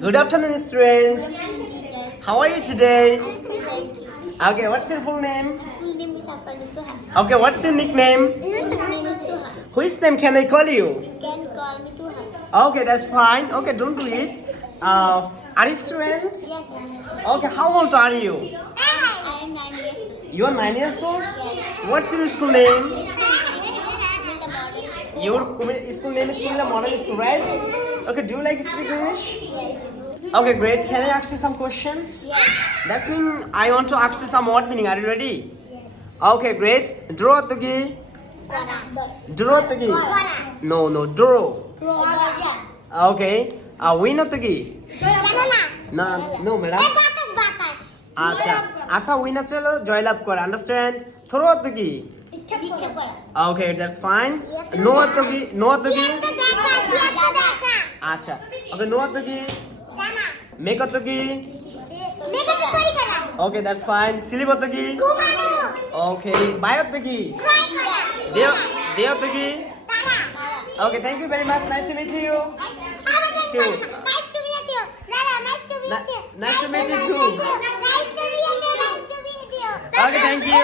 Good afternoon, students. How are you today? Thank you. Okay, what's your full name? Full name is Afani Tuhan. Okay, what's your nickname? His name is Tuhan. Which name can I call you? You can call me Tuhan. Okay, that's fine. Okay, don't do it. Are you students? Yes. Okay, how old are you? I am 9 years old. You are 9 years old? What's your school name? Mila Model. Your school name is Kumila Model School, right? Okay, do you like to speak English? Yes. Okay, great. Can I ask you some questions? Yes. That's mean I want to ask you some word meaning. Are you ready? Yes. Okay, great. Draw togi. Draw togi. No. Draw. Okay. Win togi. No, madam. আচ্ছা আটা win আছে হলো জয়লাভ করে understand throw তো কি okay that's fine no তো কি আচ্ছা ওকে নো তো কি মেক তো কি ওকে দ্যাটস ফাইন সিলিব তো কি ওকে বায় তো কি দেও তো কি okay thank you very much nice to meet you Nice to meet you too. Okay, thank you.